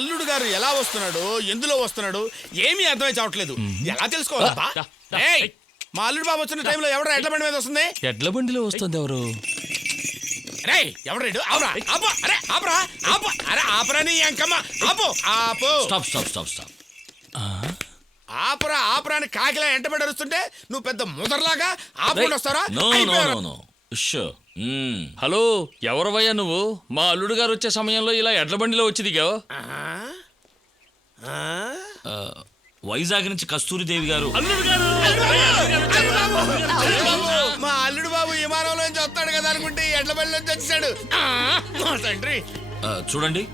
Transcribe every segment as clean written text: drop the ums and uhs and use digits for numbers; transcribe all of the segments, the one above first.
అల్లుడు గారు ఎలా వస్తున్నాడు, ఎందులో వస్తున్నాడు ఏమీ అర్థమై చావట్లేదు. ఎలా తెలుసుకోవాలబ్బా? ఏయ్, మా అల్లుడు బాబు వచ్చిన టైంలో ఎవడో ఎడ్ల బండి మీద వస్తుంది? ఎడ్ల బండిలో వస్తుంది ఎవరు? రేయ్, ఎవడు రేడు? ఆపరా, ఆపు, అరే ఆపరా, ఆపు, అరే ఆపరా నీ అంకమ్మ, ఆపు, ఆపు, స్టాప్ స్టాప్ స్టాప్ స్టాప్. ఆపరా, ఆపరా అని కాకిలా ఎంటబడి అరుస్తుంటే నువ్వు పెద్ద ముదర్లాగా ఆపుకొని వస్తారా? No no no no. Hello, ఎవరవయ్యా నువ్వు? మా అల్లుడు గారు వచ్చే సమయంలో ఇలా ఎడ్ల బండిలో వచ్చి దిగావు? వైజాగ్ నుంచి కస్తూరిదేవి గారు. మా అల్లుడు బాబు విమానంలో వస్తాడు కదా అనుకుంటే ఎడ్ల బండిలోంచి వచ్చాడు. తండ్రి చూడండి,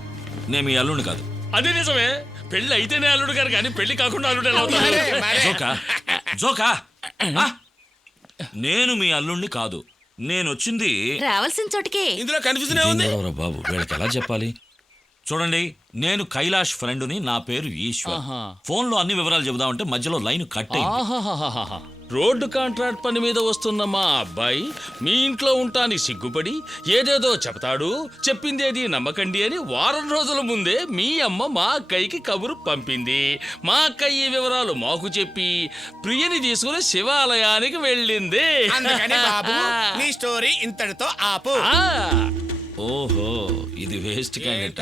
నేను మీ అల్లుడిని కాదు. అదే నిజమే, పెళ్లి అయితేనే అల్లుడు గారు కానీ పెళ్లి కాకుండా అల్లుడు ఎలా అవుతాడు? జోకా జోకా. నేను మీ అల్లుడిని కాదు, నేను వచ్చింది రావాల్సిన చోటికి. ఇందులో కన్ఫ్యూజన్ ఉంది బాబు, వీళ్ళకి ఎలా చెప్పాలి? చూడండి, నేను కైలాష్ ఫ్రెండ్ని, నా పేరు ఈశ్వర్. ఫోన్లో అన్ని వివరాలు చెబుదామంటే మధ్యలో లైన్ కట్ అయింది. రోడ్డు కాంట్రాక్ట్ పని మీద వస్తున్న మా అబ్బాయి మీ ఇంట్లో ఉంటానికి సిగ్గుపడి ఏదేదో చెప్తాడు, చెప్పిందేది నమ్మకండి అని వారం రోజుల ముందే మీ అమ్మ మా అక్కయ్యకి కబురు పంపింది. మా అక్కయ్య ఈ వివరాలు మాకు చెప్పి ప్రియని తీసుకుని శివాలయానికి వెళ్ళింది. అందుకని బాబు నీ స్టోరీ ఇంతటితో ఆపు. ఓహో, ఇది వేస్ట్ క్యాండిడేట్.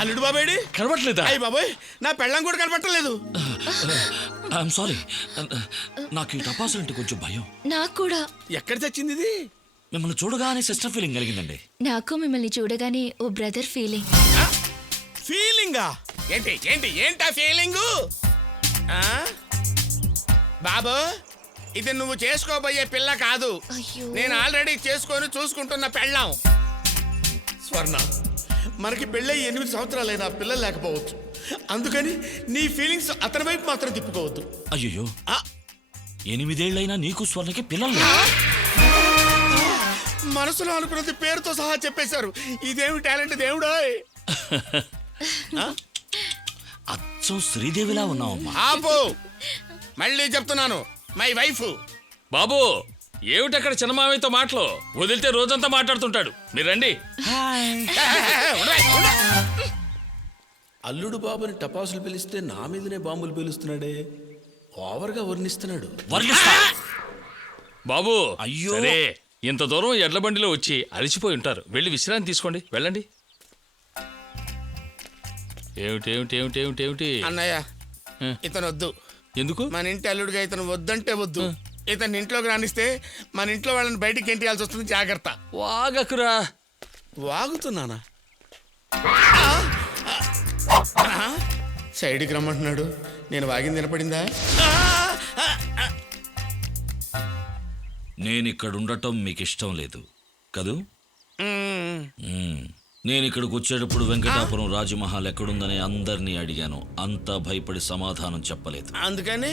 అల్లుడు బాబేడి కనబట్లేదా? అయ్యి బాబోయ్, నా పెళ్ళం కూడా కనబట్టలేదు. ఐఎమ్ సారీ, నాకు ఈ టపాసులు అంటే కొంచెం భయం. నాకు కూడా. ఎక్కడ చచ్చింది ఇది? మిమ్మల్ని చూడగానే సిస్టర్ ఫీలింగ్ కలిగిందండి. నాకు మిమ్మల్ని చూడగానే ఓ బ్రదర్ ఫీలింగ్. ఫీలింగా? ఏంటి ఏంటి ఏంటా ఫీలింగు? బాబు, ఇది నువ్వు చేసుకోబోయే పిల్ల కాదు, నేను ఆల్రెడీ చేసుకొని చూసుకుంటున్న పెళ్ళాం. స్వర్ణ, మనకి పెళ్ళై 8 సంవత్సరాలైనా పిల్లలు లేకపోవచ్చు, అందుకని నీ ఫీలింగ్స్ అతని వైపు మాత్రం తిప్పుకోవద్దు. అయ్యో, 8 ఏళ్ళైనా నీకు స్వర్ణకి పిల్లలు? మనసులో అనుకున్నది పేరుతో సహా చెప్పేశారు. ఇదేమి టాలెంట్ దేవుడా! అచ్చం శ్రీదేవిలా ఉన్నావమ్మా. ఆపు, మళ్ళీ చెప్తున్నాను, మై వైఫ్. బాబు, ఏమిటక్కడ చిన్నమామయ్యతో మాటలు? వదిలితే రోజంతా మాట్లాడుతుంటాడు. మీరు రండి. అల్లుడు బాబుని టపాసులు పిలిస్తే నా మీదనే బాంబులు పిలుస్తున్నాడే, ఓవర్గా వర్ణిస్తున్నాడు. బాబు అయ్యో, సరే, ఇంత దూరం ఎడ్ల బండిలో వచ్చి అలసిపోయి ఉంటారు, వెళ్ళి విశ్రాంతి తీసుకోండి, వెళ్ళండి. ఏమిటి అన్నయ్య, ఇతను వద్దు. ఎందుకు? మన ఇంటి అల్లుడిగా ఇతను వద్దంటే వద్దు. ఇతను ఇంట్లోకి రానిస్తే మన ఇంట్లో వాళ్ళని బయటికి ఎంటియాల్సి వస్తుంది, జాగ్రత్త. వాగకురా. వాగుతున్నానా? సైడ్కి రమ్మంటున్నాడు, నేను వాగింది వినపడిందా? నేనిక్కడ ఉండటం మీకు ఇష్టం లేదు కదూ? నేను ఇక్కడికి వచ్చేటప్పుడు వెంకటాపురం రాజమహల్ ఎక్కడుందని అందరినీ అడిగాను. అంతా భయపడి సమాధానం చెప్పలేదు. అందుకని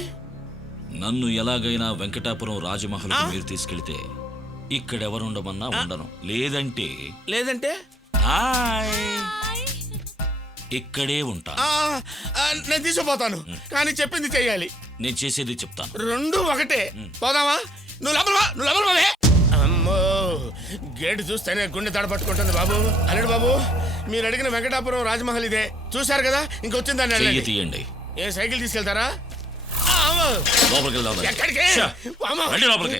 నన్ను ఎలాగైనా వెంకటాపురం రాజమహల్ మీరు తీసుకెళ్తే ఇక్కడెవరుండమన్నా ఉండను, లేదంటే ఇక్కడే ఉంటా. నేను తీసుకుపోతాను, కానీ చెప్పింది చెయ్యాలి. నేను చేసేది చెప్తాను. రెండు ఒకటే. పోదామా? నువ్వు లోపల. అమ్మో, గేటు చూస్తేనే గుండె తడపట్టుకుంటుంది బాబు. అల్లుడు బాబు, మీరు అడిగిన వెంకటాపురం రాజమహల్ ఇదే, చూశారు కదా. ఇంకొచ్చిందని తీయండి. ఏ సైకిల్ తీసుకెళ్తారా? ఎక్కడికి?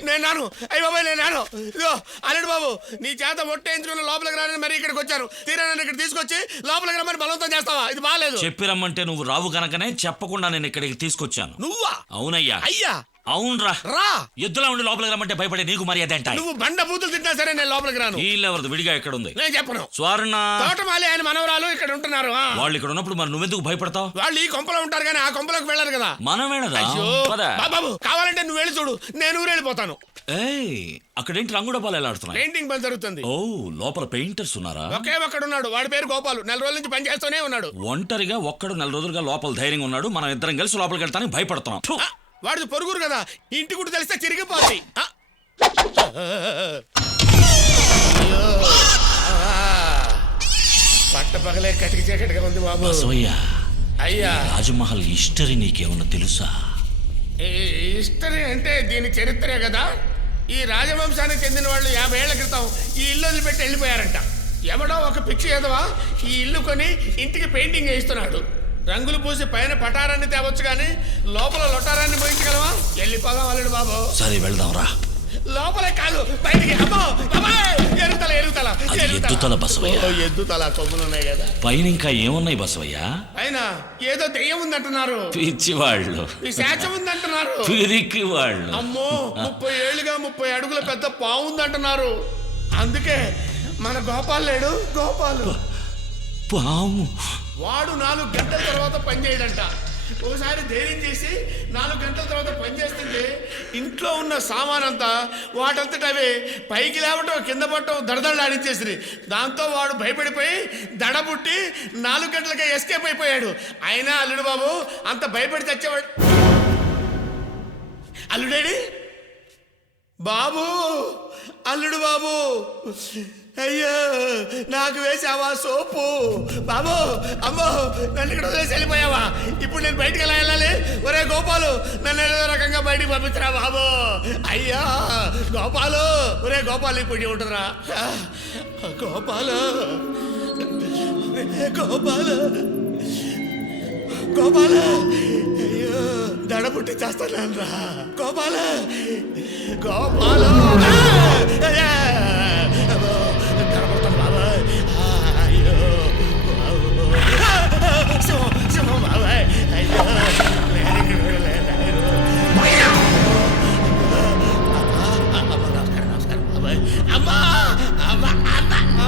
నేను అయ్యి బాబాయ్, నేను ఇదిగో అల్లుడు బాబు, నీ చేత ఒట్టేయించుకుని లోపలికి రాని మరి ఇక్కడికి వచ్చాను. తీరా నన్ను ఇక్కడ తీసుకొచ్చి లోపలికి రమ్మని బలవంతం చేస్తావా? ఇది బాగాలేదు. చెప్పి రమ్మంటే నువ్వు రావు కనుకనే చెప్పకుండా నేను ఇక్కడికి తీసుకొచ్చాను. నువ్వా? అవునయ్యా. అయ్యా అవునరా. రా. ఎద్దులా ఉండి లోపలికి రమ్మంటే భయపడే నీకు మర్యాద ఏంట? నువ్వు బండ బూతులు తింటా సరే, నేను లోపలికి రాను. వీళ్ళెవరిది విడిగా ఎక్కడ ఉంది? నేను చెప్పను. స్వర్ణ, తోటమాలి ఆయన మనవరాలు ఇక్కడ ఉంటున్నారు. వాళ్ళు ఇక్కడ ఉన్నప్పుడు మరి నువ్వెందుకు భయపడతావు? వాళ్ళు ఈ కొంపలో ఉంటారు కానీ ఆ కొంపలోకి వెళ్ళరు కదా. మనం వెళ్ళదా? బాబు, కావాలంటే నువ్వు వెళ్ళి చూడు, నేను ఊరెళ్ళిపోతాను. అక్కడేంటి రంగు డబ్బాలు ఎలా ఆడుతున్నాయి? పెయింటింగ్ పని జరుగుతుంది. ఓ, లోపల పెయింటర్స్ ఉన్నారా? ఒకే ఒక్కడున్నాడు, వాడి పేరు గోపాలు. 4 రోజుల నుంచి పని చేస్తూనే ఉన్నాడు. ఒంటరిగా ఒక్కడు 4 రోజులుగా లోపల ధైర్యంగా ఉన్నాడు. మనం ఇద్దరం కలిసి లోపలికి వెళ్తానికి భయపడుతున్నాం. వాడిది పొరుగురు కదా, ఇంటి గుడి తెలిస్తే చిరిగిపోద్ది. పట్ట పగలే కటికి చీకటిగా ఉంది బాబు. అయ్యా, రాజమహల్ హిస్టరీ నీకేమన్నా తెలుసా? ఈ హిస్టరీ అంటే దీని చరిత్రే కదా. ఈ రాజవంశానికి చెందిన వాళ్ళు 50 ఏళ్ల క్రితం ఈ ఇల్లు వదిలిపెట్టి వెళ్ళిపోయారంట. ఎవడో ఒక పిచ్చి ఎదవా ఈ ఇల్లు కొని ఇంటికి పెయింటింగ్ వేయిస్తున్నాడు. రంగులు పూసి పైన పటారాన్ని తేవచ్చు కానీ లోపల లొటారాన్ని మోయించగలవా? వెళ్ళిపోదాం అల్లుడు బాబు. సరే వెళ్దాం రా. లోపలే కాదు బయటికి. అమ్మో బాబాయ్, ఎరుతల ఎరుతల అది ఎద్దుతల బసవయ్య. ఎద్దుతల కొమ్ములున్నాయి కదా. పైన ఇంకా ఏమున్నాయి బసవయ్య? పైన ఏదో దెయ్యం ఉందంటున్నారు. పిచ్చి వాళ్ళు, శాచం ఉందంటున్నారు. పిరికి వాళ్ళు. అమ్మో 30 ఏళ్ళుగా 30 అడుగుల పెద్ద పావు ఉందంటున్నారు. అందుకే మన గోపాల్ లేడు, గోపాలు పాము. వాడు 4 గంటల తర్వాత పని చేయడంట. ఒకసారి ధైర్యం చేసి 4 గంటల తర్వాత పని చేస్తుంటే ఇంట్లో ఉన్న సామానంతా వాటంతట అవే పైకి లేవటం కింద పట్టడం దడదడలాడించేసింది. దాంతో వాడు భయపడిపోయి దడబుట్టి 4 గంటలకే ఎస్కేప్ అయిపోయాడు. అయినా అల్లుడు బాబు అంత భయపడి తెచ్చేవాడు. అల్లుడేడి బాబు, అల్లుడు బాబు, అయ్యో నాకు వేసావా సోపు బాబు. అమ్మో నన్ను ఇక్కడ వదిలేసి వెళ్ళిపోయావా? ఇప్పుడు నేను బయటికి ఎలా వెళ్ళాలి? ఒరే గోపాలు, నన్ను ఏదో రకంగా బయటికి పంపించరా బాబు. అయ్యా గోపాలు, ఒరే గోపాలు ఇప్పుడు ఉంటుందిరా. గోపాలు, గోపాలు, గోపాలు, అయ్యో దడబుట్టి చేస్తాను రా గోపాల, గోపాలు. దడబుడతాను బాబాయ్. అయ్యో సింహం బాబాయ్. అయ్యో నమస్కారం నమస్కారం బాబాయ్. అమ్మా అమ్మా అమ్మా.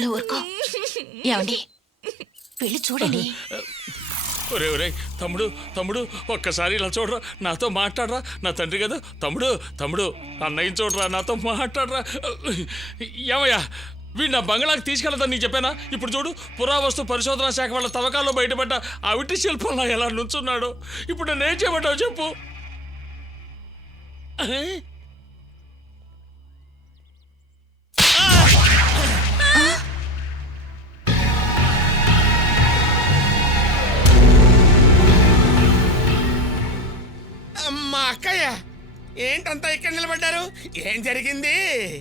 నువ్వు ఊరుకో. ఏమండి వెళ్ళి చూడండి. ఒరే ఒరే తమ్ముడు తమ్ముడు ఒక్కసారి ఇలా చూడరా, నాతో మాట్లాడరా. నా తండ్రి కదా. తమ్ముడు తమ్ముడు అన్నయ్య చూడరా, నాతో మాట్లాడరా. ఏమయ్యా వీడు నా బంగ్లాకి తీసుకెళ్తాను నీకు చెప్పానా? ఇప్పుడు చూడు, పురావస్తు పరిశోధన శాఖ వాళ్ళ తవ్వకాల్లో బయటపడ్డ ఆ విట్టి శిల్పంలో ఎలా నుంచున్నాడు. ఇప్పుడు నేనేం చేయమంటావు చెప్పు? అమ్మా అక్కయ్య, ఏంటంతా ఇక్కడ నిలబడ్డారు? ఏం జరిగింది?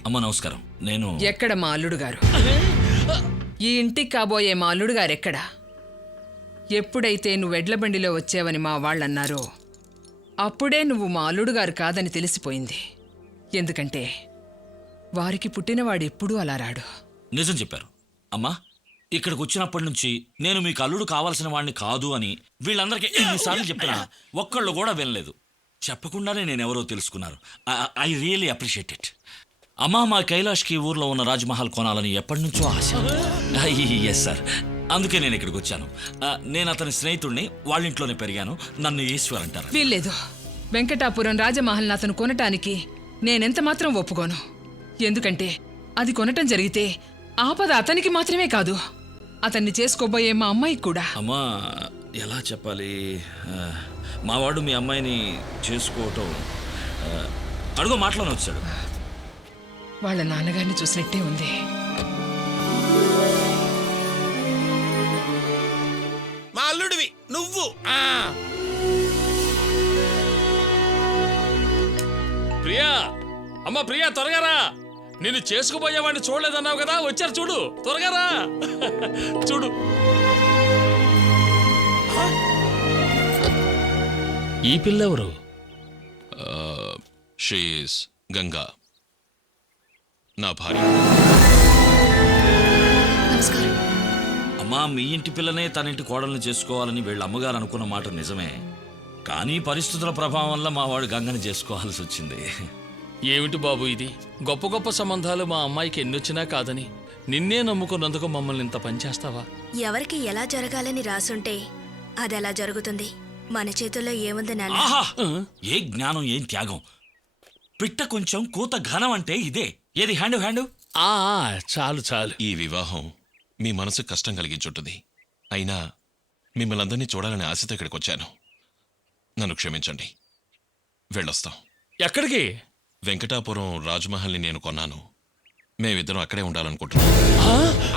అమ్మ నమస్కారం. నేను ఎక్కడ మా అల్లుడు గారు? ఈ ఇంటికి కాబోయే మా అల్లుడు గారు ఎక్కడా? ఎప్పుడైతే నువ్వు ఎడ్ల బండిలో వచ్చావని మా వాళ్ళన్నారో అప్పుడే నువ్వు మా అల్లుడు గారు కాదని తెలిసిపోయింది. ఎందుకంటే వారికి పుట్టినవాడు ఎప్పుడూ అలా రాడు. నిజం చెప్పారు అమ్మా. ఇక్కడికి వచ్చినప్పటి నుంచి నేను మీకు అల్లుడు కావాల్సిన వాడిని కాదు అని వీళ్ళందరికీ ఎన్నిసార్లు చెప్పినా ఒక్కళ్ళు కూడా వినలేదు. చెప్పకుండానే నేనెవరో తెలుసుకున్నారు. I really appreciate it. అమ్మా, మా కైలాష్కి ఊర్లో ఉన్న రాజ్మహల్ కొనాలని ఎప్పటి నుంచో ఆశ. ఎస్ సార్, అందుకే నేను ఇక్కడికి వచ్చాను. నేను అతని స్నేహితుడిని, వాళ్ళ ఇంట్లోనే పెరిగాను. నన్ను ఈశ్వర్ అంటారు. వీల్లేదు. వెంకటాపురం రాజమహల్ని అతను కొనటానికి నేనెంత మాత్రం ఒప్పుకోను. ఎందుకంటే అది కొనటం జరిగితే ఆపద అతనికి మాత్రమే కాదు, అతన్ని చేసుకోబోయే మా అమ్మాయికి కూడా. అమ్మా ఎలా చెప్పాలి, మావాడు మీ అమ్మాయిని చేసుకోవటం అడుగు మాటలోనే వచ్చాడు. వాళ్ళ నాన్నగారిని చూసినట్టే ఉంది. మా అల్లుడివి నువ్వు. ప్రియా, అమ్మ ప్రియా, త్వరగా రా. నిన్ను చేసుకుపోయేవాడిని చూడలేదన్నావు కదా, వచ్చారు చూడు, త్వరగా రా. చూడు, ఈ పిల్లెవరు? షీఈస్ గంగా, నా భార్య. నమస్కారం. అమ్మా, మీ ఇంటి పిల్లనే తన ఇంటి కోడల్ని చేసుకోవాలని వీళ్ళ అమ్మగారు అనుకున్న మాట నిజమే. కానీ పరిస్థితుల ప్రభావం వల్ల మా వాడు గంగని చేసుకోవాల్సి వచ్చింది. ఏమిటి బాబు ఇది? గొప్ప గొప్ప సంబంధాలు మా అమ్మాయికి ఎన్నొచ్చినా కాదని నిన్నే నమ్ముకున్నందుకు మమ్మల్ని ఇంత పనిచేస్తావా? ఎవరికి ఎలా జరగాలని రాసుంటే అదెలా జరుగుతుంది. మన చేతుల్లో ఏముంది నాన్న? ఆహా! ఏ జ్ఞానం, ఏం త్యాగం. పిట్ట కొంచెం కూత ఘనం అంటే ఇదే. ఏది హ్యాండు? ఆ చాలు చాలు. ఈ వివాహం మీ మనసు కష్టం కలిగించుంటుంది. అయినా మిమ్మల్ని అందరినీ చూడాలని ఆశతో ఇక్కడికి వచ్చాను. నన్ను క్షమించండి. వెళ్ళొస్తాం. ఎక్కడికి? వెంకటాపురం రాజ్మహల్ని నేను కొన్నాను. మేమిద్దరం అక్కడే ఉండాలనుకుంటున్నాం.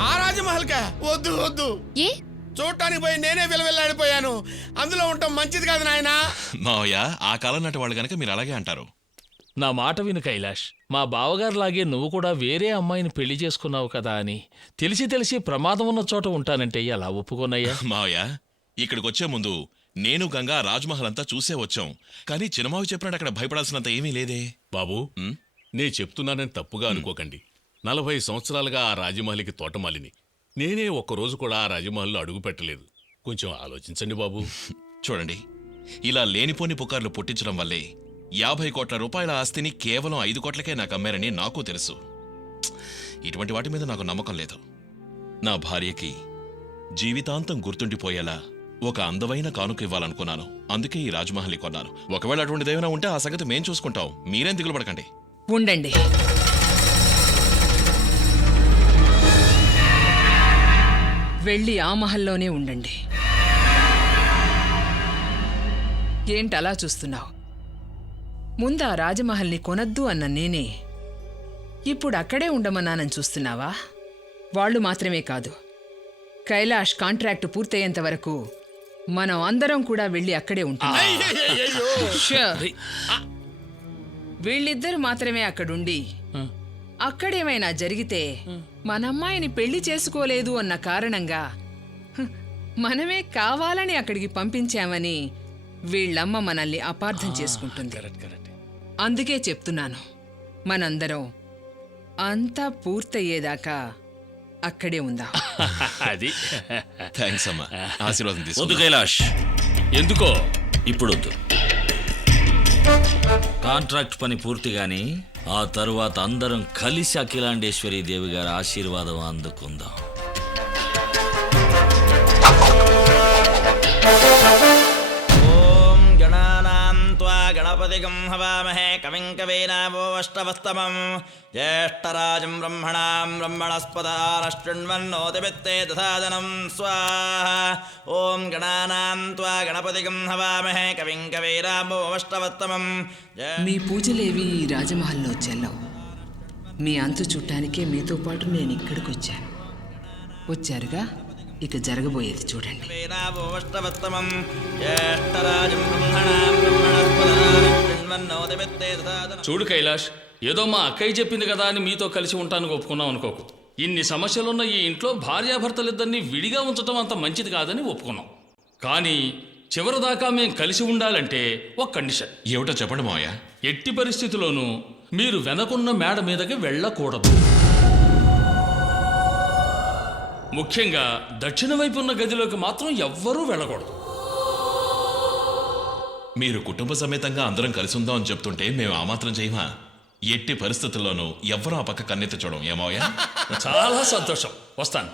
ఆ రాజమహల్ కా? వద్దు వద్దు. ఏ చూడటానికి పోయి నేనే విలువెల్లాడిపోయాను. అందులో ఉండటం మంచిది కాదు నాయనా. మావయ్య, ఆ కాలం నాటి వాళ్ళు గనక మీరు అలాగే అంటారు. నా మాట విను కైలాష్. మా బావగారిలాగే నువ్వు కూడా వేరే అమ్మాయిని పెళ్లి చేసుకున్నావు కదా అని తెలిసి ప్రమాదం ఉన్న చోట ఉంటానంటే ఎలా ఒప్పుకోనయ్యా? మావయ్య, ఇక్కడికి వచ్చే ముందు నేను గంగా రాజ్మహల్ అంతా చూసే వచ్చాం. కానీ చిన్నమావి చెప్పినట్టు అక్కడ భయపడాల్సినంత ఏమీ లేదే. బాబు, ఉమ్? నే చెప్తున్నానని తప్పుగా అనుకోకండి. 40 సంవత్సరాలుగా ఆ రాజమహల్కి తోటమాలిని. నేనే ఒక్కరోజు కూడా ఆ రాజమహల్లో అడుగు పెట్టలేదు. కొంచెం ఆలోచించండి బాబు. చూడండి, ఇలా లేనిపోని పుకార్లు పుట్టించడం వల్లే 50 కోట్ల రూపాయల ఆస్తిని కేవలం 5 కోట్లకే నాకు అమ్మారని నాకు తెలుసు. ఇటువంటి వాటి మీద నాకు నమ్మకం లేదు. నా భార్యకి జీవితాంతం గుర్తుండిపోయేలా ఒక అందమైన కానుక ఇవ్వాలనుకున్నాను. అందుకే ఈ రాజ్మహల్ని కొన్నాను. ఒకవేళ అటువంటిది ఏమైనా ఉంటే ఆ సంగతి మేం చూసుకుంటాం. మీరేం దిగులు పడకండి. ఉండండి. వెళ్ళి ఆ మహల్లోనే ఉండండి. ఏంటలా చూస్తున్నావు? ముందు ఆ రాజమహల్ని కొనద్దు అన్న నేనే ఇప్పుడు అక్కడే ఉండమన్నానని చూస్తున్నావా? వాళ్ళు మాత్రమే కాదు, కైలాష్ కాంట్రాక్టు పూర్తయ్యేంత వరకు మనం అందరం కూడా వెళ్ళి అక్కడే ఉంటాం. Sure. వీళ్ళిద్దరు మాత్రమే అక్కడుండి అక్కడేమైనా జరిగితే మన అమ్మాయిని పెళ్లి చేసుకోలేదు అన్న కారణంగా మనమే కావాలని అక్కడికి పంపించామని వీళ్ళమ్మ మనల్ని అపార్థం చేసుకుంటుంది. అందుకే చెప్తున్నాను, మనందరం అంతా పూర్తయ్యేదాకా అక్కడే ఉందాం. అది థ్యాంక్స్ అమ్మా. ఆశీర్వాదం వద్దు తీసుకో. కైలాష్, ఎందుకో? ఇప్పుడు వద్దు. కాంట్రాక్ట్ పని పూర్తిగాని ఆ తరువాత అందరం కలిసి అఖిలాండేశ్వరి దేవి గారి ఆశీర్వాదం అందుకుందాం. ఓం గణానాం త్వా గణపతిగం హవామహే కవిం కవీనావోష్టవస్తమం జ్యేష్ఠరాజం బ్రహ్మణాం బ్రహ్మణస్పదానశృణ్వన్నోతిభిత్తే దధాదనం స్వాహా. ఓం గణానాం త్వా గణపతిగం హవామహే కవిం కవీనావోష్టవస్తమం. మీ పూజలేవి ఈ రాజమహల్లో చెల్లవు. మీ అంతు చుట్టానికే మీతో పాటు నేను ఇక్కడికి వచ్చాను. వచ్చారుగా, ఇక జరగబోయేది చూడండి. కవీనావోష్టవస్తమం జ్యేష్ఠరాజం బ్రహ్మణాం బ్రహ్మణస్పదానశృణ్వన్నోతిభిత్తే దధాదనం. చూడు కైలాష్, ఏదో మా అక్కయ్య చెప్పింది కదా అని మీతో కలిసి ఉంటాను ఒప్పుకున్నాం అనుకోకు. ఇన్ని సమస్యలున్న ఈ ఇంట్లో భార్యాభర్తలిద్దరినీ విడిగా ఉంచటం అంత మంచిది కాదని ఒప్పుకున్నాం. కానీ చివరిదాకా మేం కలిసి ఉండాలంటే ఒక కండిషన్. ఏమిటో చెప్పండి మావయ్య. ఎట్టి పరిస్థితుల్లోనూ మీరు వెనకున్న మేడ మీదకి వెళ్ళకూడదు. ముఖ్యంగా దక్షిణ వైపు ఉన్న గదిలోకి మాత్రం ఎవ్వరూ వెళ్ళకూడదు. మీరు కుటుంబ సమేతంగా అందరం కలిసి ఉందాం అని చెప్తుంటే మేము ఆ మాత్రం చేయమా? ఎట్టి పరిస్థితుల్లోనూ ఎవ్వరూ ఆ పక్క కన్నెత్తి చూడం. ఏమావయ్యా? చాలా సంతోషం. వస్తాను.